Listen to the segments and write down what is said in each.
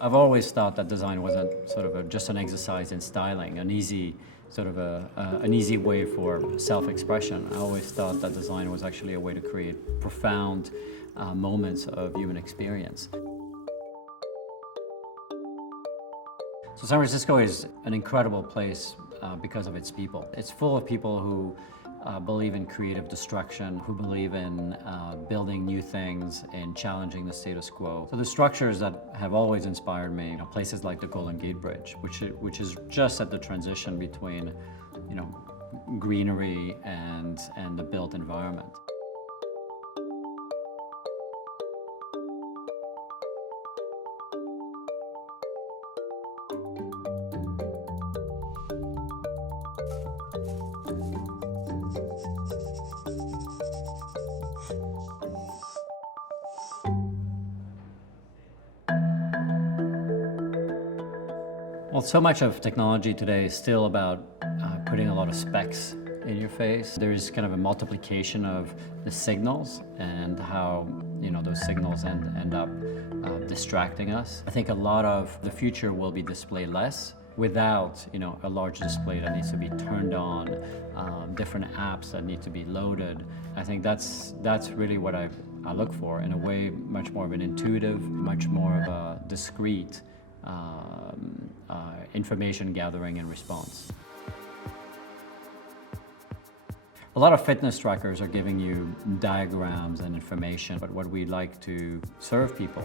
I've always thought that design wasn't sort of just an exercise in styling, an easy an easy way for self-expression. I always thought that design was actually a way to create profound moments of human experience. So San Francisco is an incredible place because of its people. It's full of people who believe in creative destruction, who believe in building new things and challenging the status quo. So the structures that have always inspired me, places like the Golden Gate Bridge, which is just at the transition between, greenery and the built environment. Well, so much of technology today is still about putting a lot of specs in your face. There's kind of a multiplication of the signals and how those signals end up distracting us. I think a lot of the future will be displayed-less without a large display that needs to be turned on, different apps that need to be loaded. I think that's really what I look for, in a way much more of an intuitive, much more of a discrete information gathering and response. A lot of fitness trackers are giving you diagrams and information, but what we like to serve people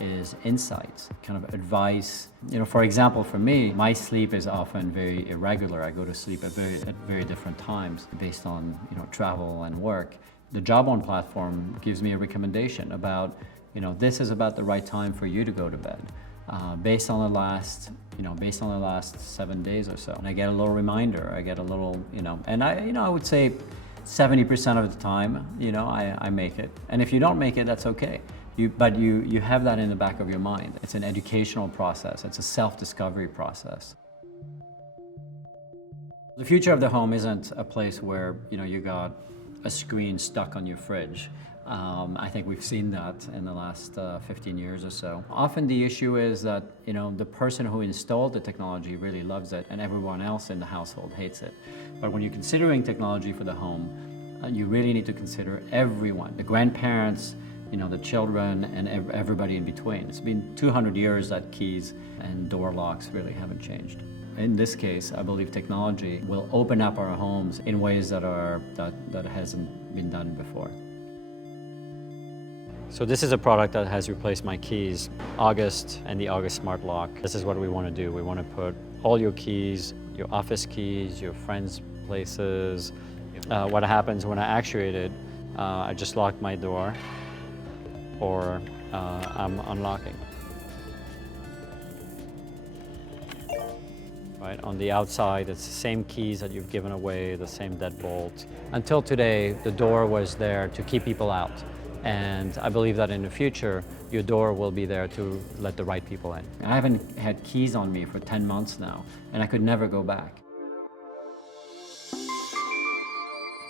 is insights, kind of advice. For example, for me, my sleep is often very irregular. I go to sleep at very different times based on travel and work. The Job On platform gives me a recommendation about, this is about the right time for you to go to bed. Based on the last 7 days or so. And I get a little reminder, I get a little, and I would say 70% of the time, I make it. And if you don't make it, that's okay. But you have that in the back of your mind. It's an educational process, it's a self-discovery process. The future of the home isn't a place where, you got a screen stuck on your fridge. I think we've seen that in the last 15 years or so. Often the issue is that, the person who installed the technology really loves it and everyone else in the household hates it. But when you're considering technology for the home, you really need to consider everyone, the grandparents, the children, and everybody in between. It's been 200 years that keys and door locks really haven't changed. In this case, I believe technology will open up our homes in ways that hasn't been done before. So this is a product that has replaced my keys, August and the August Smart Lock. This is what we want to do. We want to put all your keys, your office keys, your friends' places. What happens when I actuate it, I just lock my door or I'm unlocking. Right, on the outside, it's the same keys that you've given away, the same deadbolt. Until today, the door was there to keep people out. And I believe that in the future, your door will be there to let the right people in. I haven't had keys on me for 10 months now, and I could never go back.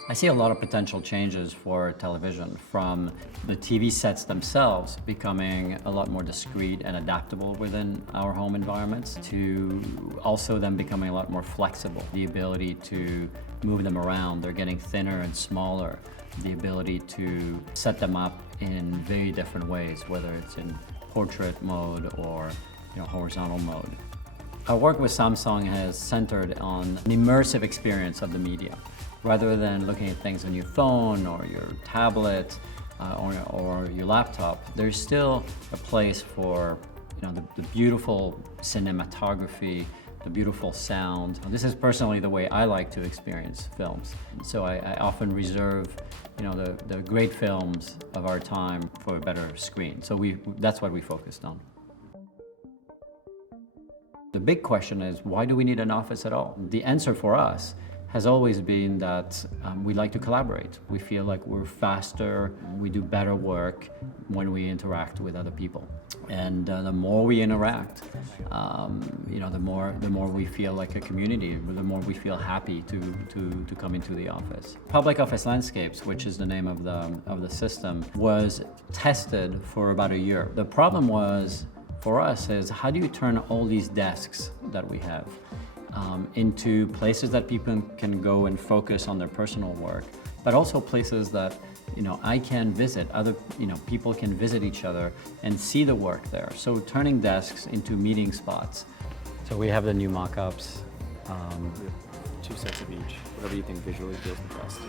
I see a lot of potential changes for television, from the TV sets themselves becoming a lot more discreet and adaptable within our home environments, to also them becoming a lot more flexible. The ability to move them around, they're getting thinner and smaller. The ability to set them up in very different ways, whether it's in portrait mode or horizontal mode. Our work with Samsung has centered on an immersive experience of the media. Rather than looking at things on your phone or your tablet or your laptop, there's still a place for the beautiful cinematography, the beautiful sound. This is personally the way I like to experience films. So I often reserve the great films of our time for a better screen. So that's what we focused on. The big question is, why do we need an office at all? The answer for us has always been that we like to collaborate. We feel like we're faster, we do better work when we interact with other people. And the more we interact, the more we feel like a community, the more we feel happy to come into the office. Public Office Landscapes, which is the name of the system, was tested for about a year. The problem was, for us is how do you turn all these desks that we have into places that people can go and focus on their personal work, but also places that I can visit, other people can visit each other and see the work there. So turning desks into meeting spots. So we have the new mock-ups. 2 sets of each, whatever you think visually feels the best.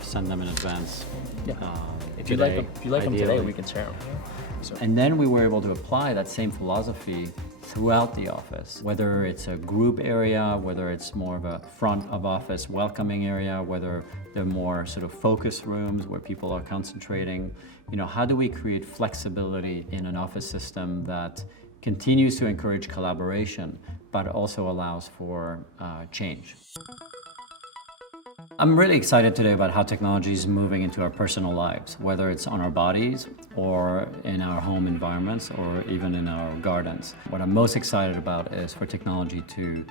Send them in advance. Yeah. If you like them today, we can share them. So. And then we were able to apply that same philosophy throughout the office, whether it's a group area, whether it's more of a front of office welcoming area, whether they're more sort of focus rooms where people are concentrating. How do we create flexibility in an office system that continues to encourage collaboration, but also allows for change? I'm really excited today about how technology is moving into our personal lives, whether it's on our bodies or in our home environments or even in our gardens. What I'm most excited about is for technology to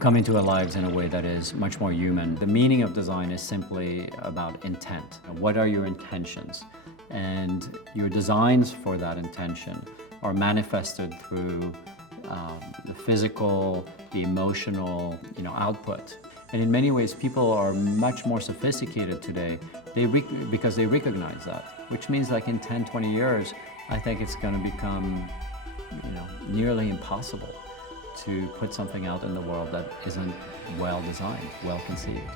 come into our lives in a way that is much more human. The meaning of design is simply about intent. What are your intentions? And your designs for that intention are manifested through the physical, the emotional, output. And in many ways, people are much more sophisticated today because they recognize that, which means like in 10, 20 years, I think it's going to become nearly impossible to put something out in the world that isn't well designed, well conceived.